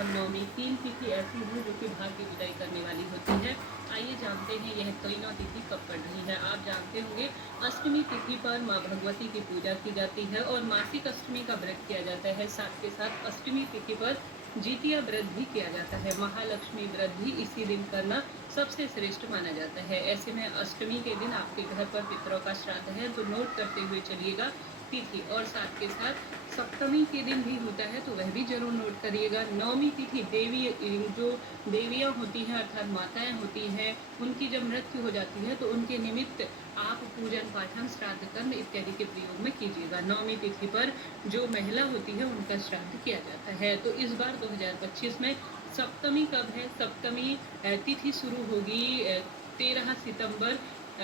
और नौमी, 3 तिथि ऐसी है जो कि भाग्य विदाई करने वाली होती है। आइए जानते हैं यह तीनों तिथि कब पड़ रही है। आप जानते होंगे अष्टमी तिथि पर माँ भगवती की पूजा की जाती है और मासिक अष्टमी का व्रत किया जाता है। साथ के साथ अष्टमी तिथि पर जितिया व्रत भी किया जाता है। महालक्ष्मी व्रत भी इसी दिन करना सबसे श्रेष्ठ माना जाता है। ऐसे में अष्टमी के दिन आपके घर पर पितरों का श्राद्ध है तो नोट करते हुए चलिएगा तिथि, और साथ के साथ सप्तमी के दिन भी होता है तो वह भी जरूर नोट करिएगा। नौमी तिथि देवी जो देवियाँ होती हैं अर्थात माताएं होती हैं, उनकी जब मृत्यु हो जाती है तो उनके निमित्त आप पूजन पाठन श्राद्ध कर्म इत्यादि के प्रयोग में कीजिएगा। नौमी तिथि पर जो महिला होती है उनका श्राद्ध किया जाता है। तो इस बार 2025 में सप्तमी कब है? सप्तमी तिथि शुरू होगी 13 सितंबर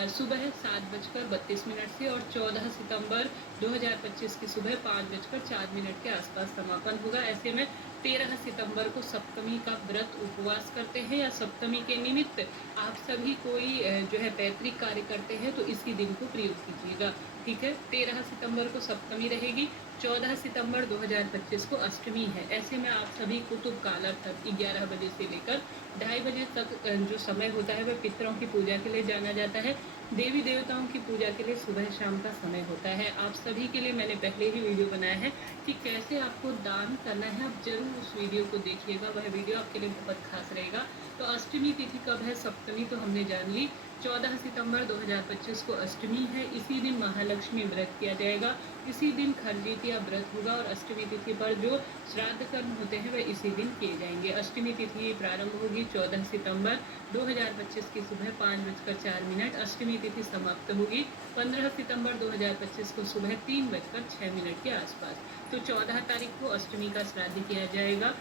सुबह 7:32 से और 14 सितंबर 2025 की सुबह 5:04 के आसपास समापन होगा। ऐसे में 13 सितंबर को सप्तमी का व्रत उपवास करते हैं या सप्तमी के निमित्त आप सभी कोई जो है पैतृक कार्य करते हैं तो इसी दिन को प्रयोग कीजिएगा। ठीक है, 13 सितंबर को सप्तमी रहेगी, 14 सितंबर 2025 को अष्टमी है। ऐसे में आप सभी कुतुब काल अर्थात 11 बजे से लेकर 2:30 बजे तक जो समय होता है वह पितरों की पूजा के लिए जाना जाता है। देवी देवताओं की पूजा के लिए सुबह शाम का समय होता है। आप सभी के लिए मैंने पहले ही वीडियो बनाया है कि कैसे आपको दान करना है। आप जरूर उस वीडियो को देखिएगा, वह वीडियो आपके लिए बहुत खास रहेगा। तो अष्टमी तिथि कब है? सप्तमी तो हमने जान ली, 14 सितंबर 2025 को अष्टमी है। इसी दिन महालक्ष्मी व्रत किया जाएगा, इसी दिन खरजितिया व्रत होगा और अष्टमी तिथि पर जो श्राद्ध कर्म होते हैं वह इसी दिन किए जाएंगे। अष्टमी तिथि प्रारंभ होगी 14 सितंबर 2025 की सुबह 5:04। अष्टमी तिथि समाप्त होगी 15 सितंबर 2025 को सुबह 3:06 के आसपास। तो 14 तारीख को अष्टमी का श्राद्ध किया जाएगा।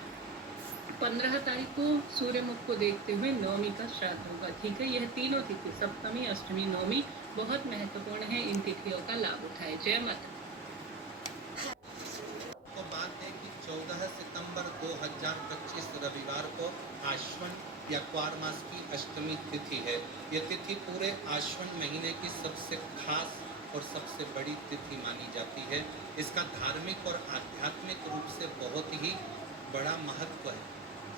15 तारीख को सूर्यमुख को देखते हुए नौमी का श्राद्ध होगा। ठीक है, यह तीनों तिथि सप्तमी अष्टमी नौमी बहुत महत्वपूर्ण है। इन तिथियों का लाभ उठाए। जय माता। तो बात है कि 14 सितंबर 2025 रविवार को आश्विन या क्वार मास की अष्टमी तिथि है। यह तिथि पूरे आश्विन महीने की सबसे खास और सबसे बड़ी तिथि मानी जाती है। इसका धार्मिक और आध्यात्मिक रूप से बहुत ही बड़ा महत्व है।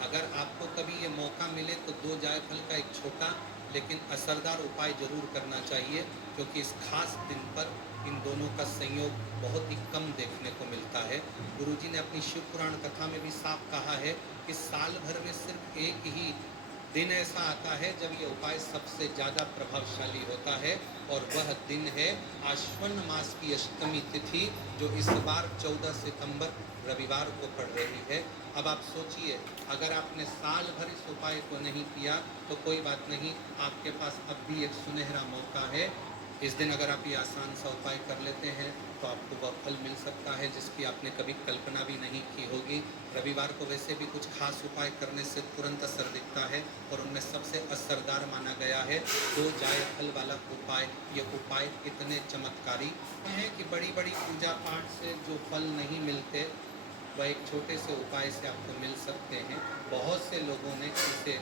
अगर आपको कभी ये मौका मिले तो 2 जायफल का एक छोटा लेकिन असरदार उपाय जरूर करना चाहिए, क्योंकि इस खास दिन पर इन दोनों का संयोग बहुत ही कम देखने को मिलता है। गुरुजी ने अपनी शिव पुराण कथा में भी साफ कहा है कि साल भर में सिर्फ एक ही दिन ऐसा आता है जब ये उपाय सबसे ज़्यादा प्रभावशाली होता है, और वह दिन है आश्विन मास की अष्टमी तिथि, जो इस बार 14 सितंबर रविवार को पड़ रही है। अब आप सोचिए, अगर आपने साल भर इस उपाय को नहीं किया तो कोई बात नहीं, आपके पास अब भी एक सुनहरा मौका है। इस दिन अगर आप ये आसान सा उपाय कर लेते हैं तो आपको वह फल मिल सकता है जिसकी आपने कभी कल्पना भी नहीं की होगी। रविवार को वैसे भी कुछ खास उपाय करने से तुरंत असर दिखता है, और उनमें सबसे असरदार माना गया है 2 जायफल वाला उपाय। ये उपाय इतने चमत्कारी हैं कि बड़ी बड़ी पूजा पाठ से जो फल नहीं मिलते वह एक छोटे से उपाय से आपको मिल सकते हैं। बहुत से लोगों ने इसे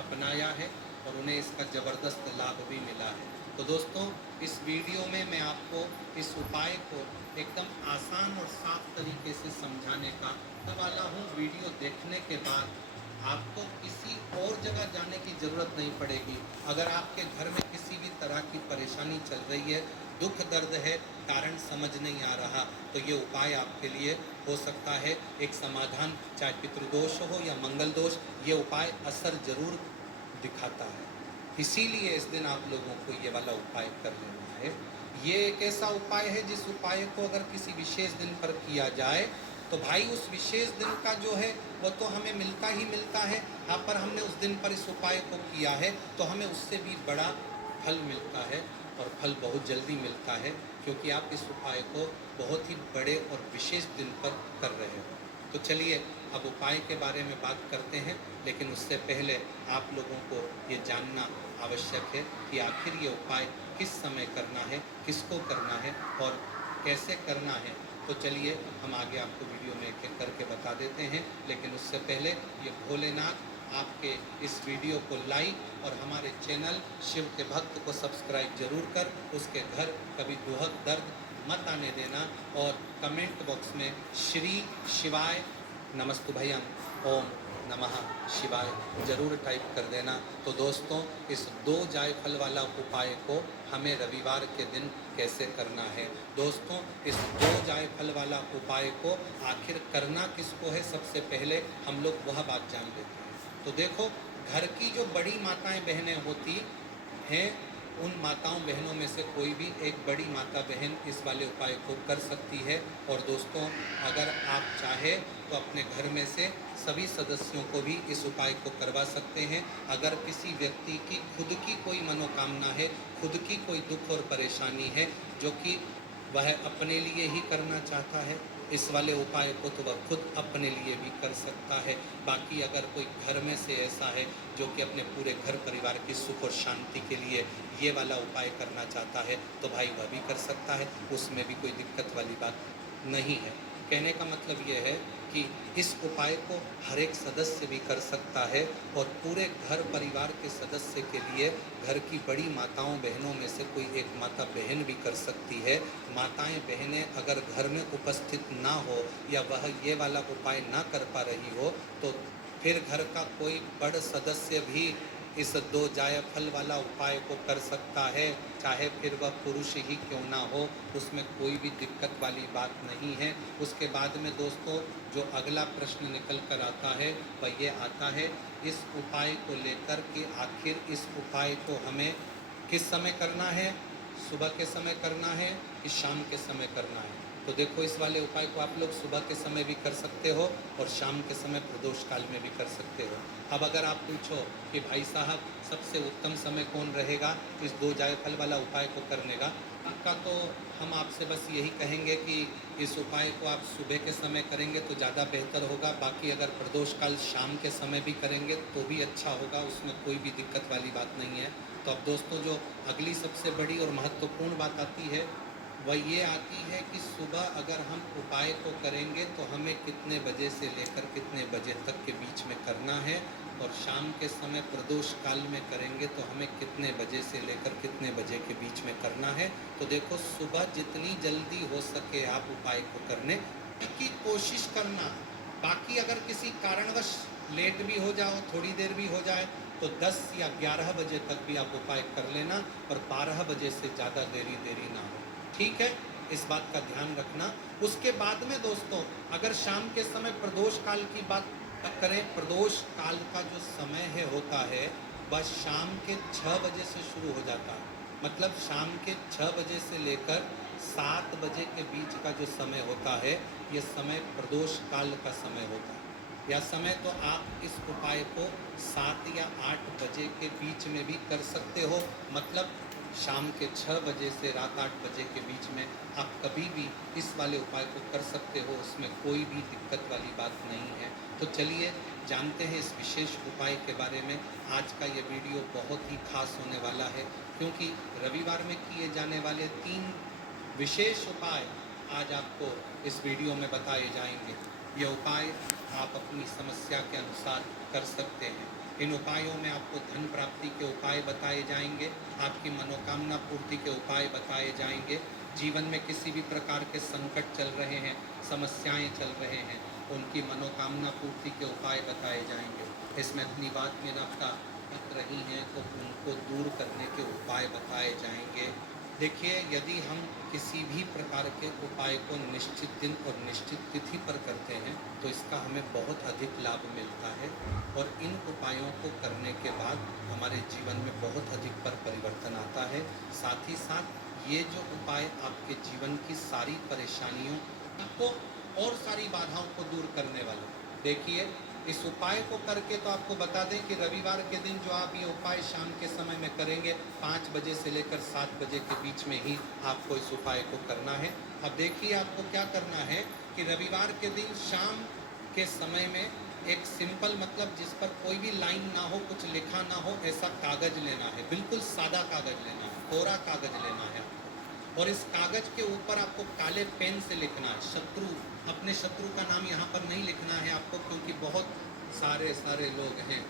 अपनाया है और उन्हें इसका ज़बरदस्त लाभ भी मिला है। तो दोस्तों, इस वीडियो में मैं आपको इस उपाय को एकदम आसान और साफ तरीके से समझाने का वाला हूँ। वीडियो देखने के बाद आपको किसी और जगह जाने की ज़रूरत नहीं पड़ेगी। अगर आपके घर में किसी भी तरह की परेशानी चल रही है, दुख दर्द है, कारण समझ नहीं आ रहा, तो ये उपाय आपके लिए हो सकता है एक समाधान। चाहे पितृदोष हो या मंगल दोष, ये उपाय असर जरूर दिखाता है। इसीलिए इस दिन आप लोगों को ये वाला उपाय कर लेना है। ये एक ऐसा उपाय है जिस उपाय को अगर किसी विशेष दिन पर किया जाए तो भाई उस विशेष दिन का जो है वो तो हमें मिलता ही मिलता है। हाँ, पर हमने उस दिन पर इस उपाय को किया है तो हमें उससे भी बड़ा फल मिलता है, और फल बहुत जल्दी मिलता है, क्योंकि आप इस उपाय को बहुत ही बड़े और विशेष दिन पर कर रहे हो। तो चलिए अब उपाय के बारे में बात करते हैं, लेकिन उससे पहले आप लोगों को ये जानना आवश्यक है कि आखिर ये उपाय किस समय करना है, किसको करना है और कैसे करना है। तो चलिए हम आगे आपको वीडियो में एक एक करके बता देते हैं, लेकिन उससे पहले ये भोलेनाथ आपके इस वीडियो को लाइक और हमारे चैनल शिव के भक्त को सब्सक्राइब जरूर कर उसके घर कभी दुहक दर्द मत आने देना, और कमेंट बॉक्स में श्री शिवाय नमस्तुभयम ओम नमः शिवाय जरूर टाइप कर देना। तो दोस्तों, इस 2 जायफल वाला उपाय को हमें रविवार के दिन कैसे करना है? दोस्तों, इस 2 जायफल वाला उपाय को आखिर करना किसको है, सबसे पहले हम लोग वह बात जान लेते हैं। तो देखो, घर की जो बड़ी माताएं बहनें होती हैं, उन माताओं बहनों में से कोई भी एक बड़ी माता बहन इस वाले उपाय को कर सकती है। और दोस्तों, अगर आप चाहे तो अपने घर में से सभी सदस्यों को भी इस उपाय को करवा सकते हैं। अगर किसी व्यक्ति की खुद की कोई मनोकामना है, खुद की कोई दुख और परेशानी है जो कि वह अपने लिए ही करना चाहता है, इस वाले उपाय को तो वह खुद अपने लिए भी कर सकता है। बाकी अगर कोई घर में से ऐसा है जो कि अपने पूरे घर परिवार की सुख और शांति के लिए ये वाला उपाय करना चाहता है, तो भाई वह भी कर सकता है, उसमें भी कोई दिक्कत वाली बात नहीं है। कहने का मतलब ये है कि इस उपाय को हर एक सदस्य भी कर सकता है और पूरे घर परिवार के सदस्य के लिए घर की बड़ी माताओं बहनों में से कोई एक माता बहन भी कर सकती है। माताएं बहनें अगर घर में उपस्थित ना हो या वह ये वाला उपाय ना कर पा रही हो, तो फिर घर का कोई बड़ सदस्य भी इस 2 जायफल वाला उपाय को कर सकता है, चाहे फिर वह पुरुष ही क्यों ना हो, उसमें कोई भी दिक्कत वाली बात नहीं है। उसके बाद में दोस्तों, जो अगला प्रश्न निकल कर आता है वह ये आता है इस उपाय को लेकर कि आखिर इस उपाय को हमें किस समय करना है, सुबह के समय करना है कि शाम के समय करना है? तो देखो, इस वाले उपाय को आप लोग सुबह के समय भी कर सकते हो और शाम के समय प्रदोष काल में भी कर सकते हो। अब अगर आप पूछो कि भाई साहब सबसे उत्तम समय कौन रहेगा इस 2 जायफल वाला उपाय को करने का, तो हम आपसे बस यही कहेंगे कि इस उपाय को आप सुबह के समय करेंगे तो ज़्यादा बेहतर होगा। बाकी अगर प्रदोष काल शाम के समय भी करेंगे तो भी अच्छा होगा, उसमें कोई भी दिक्कत वाली बात नहीं है। तो अब दोस्तों, जो अगली सबसे बड़ी और महत्वपूर्ण बात आती है वह ये आती है कि सुबह अगर हम उपाय को करेंगे तो हमें कितने बजे से लेकर कितने बजे तक के बीच में करना है, और शाम के समय प्रदोष काल में करेंगे तो हमें कितने बजे से लेकर कितने बजे के बीच में करना है। तो देखो, सुबह जितनी जल्दी हो सके आप उपाय को करने की कोशिश करना। बाकी अगर किसी कारणवश लेट भी हो जाओ, थोड़ी देर भी हो जाए, तो 10 या 11 बजे तक भी आप उपाय कर लेना, और 12 बजे से ज़्यादा देरी ना हो। ठीक है, इस बात का ध्यान रखना। उसके बाद में दोस्तों, अगर शाम के समय प्रदोष काल की बात करें, प्रदोष काल का जो समय है होता है वह शाम के 6 बजे से शुरू हो जाता है। मतलब शाम के 6 बजे से लेकर 7 बजे के बीच का जो समय होता है, ये समय प्रदोष काल का समय होता है। यह समय तो आप इस उपाय को 7 या 8 बजे के बीच में भी कर सकते हो। मतलब शाम के 6 बजे से रात 8 बजे के बीच में आप कभी भी इस वाले उपाय को कर सकते हो, उसमें कोई भी दिक्कत वाली बात नहीं है। तो चलिए जानते हैं इस विशेष उपाय के बारे में। आज का ये वीडियो बहुत ही खास होने वाला है, क्योंकि रविवार में किए जाने वाले 3 विशेष उपाय आज आपको इस वीडियो में बताए जाएंगे। ये उपाय आप अपनी समस्या के अनुसार कर सकते हैं। इन उपायों में आपको धन प्राप्ति के उपाय बताए जाएंगे, आपकी मनोकामना पूर्ति के उपाय बताए जाएंगे। जीवन में किसी भी प्रकार के संकट चल रहे हैं, समस्याएं चल रहे हैं, उनकी मनोकामना पूर्ति के उपाय बताए जाएंगे। इसमें अपनी बात में आपका अट रही हैं तो उनको दूर करने के उपाय बताए जाएंगे। देखिए, यदि हम किसी भी प्रकार के उपाय को निश्चित दिन और निश्चित तिथि पर करते हैं तो इसका हमें बहुत अधिक लाभ मिलता है, और इन उपायों को करने के बाद हमारे जीवन में बहुत अधिक परिवर्तन आता है। साथ ही साथ ये जो उपाय आपके जीवन की सारी परेशानियों को और सारी बाधाओं को दूर करने वाले। देखिए, इस उपाय को करके तो आपको बता दें कि रविवार के दिन जो आप ये उपाय शाम के समय में करेंगे, 5 बजे से लेकर 7 बजे के बीच में ही आपको इस उपाय को करना है। अब देखिए, आपको क्या करना है कि रविवार के दिन शाम के समय में एक सिंपल, मतलब जिस पर कोई भी लाइन ना हो, कुछ लिखा ना हो, ऐसा कागज लेना है। बिल्कुल सादा कागज लेना है, कोरा कागज लेना है, और इस कागज के ऊपर आपको काले पेन से लिखना है शत्रु। अपने शत्रु का नाम यहाँ पर नहीं लिखना है आपको, क्योंकि बहुत सारे लोग हैं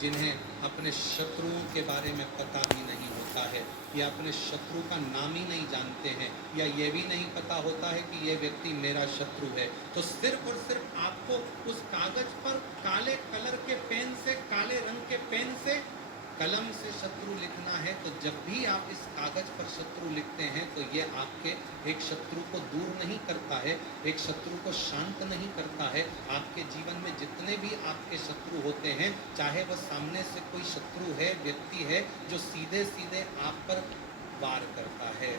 जिन्हें अपने शत्रुओं के बारे में पता भी नहीं होता है, या अपने शत्रु का नाम ही नहीं जानते हैं, या ये भी नहीं पता होता है कि ये व्यक्ति मेरा शत्रु है। तो सिर्फ और सिर्फ आपको उस कागज पर काले कलर पेन से कलम से शत्रु लिखना है तो जब भी आप इस कागज पर शत्रु लिखते हैं तो ये आपके एक शत्रु को दूर नहीं करता है, एक शत्रु को शांत नहीं करता है। आपके जीवन में जितने भी आपके शत्रु होते हैं, चाहे वह सामने से कोई शत्रु है, व्यक्ति है जो सीधे सीधे आप पर वार करता है,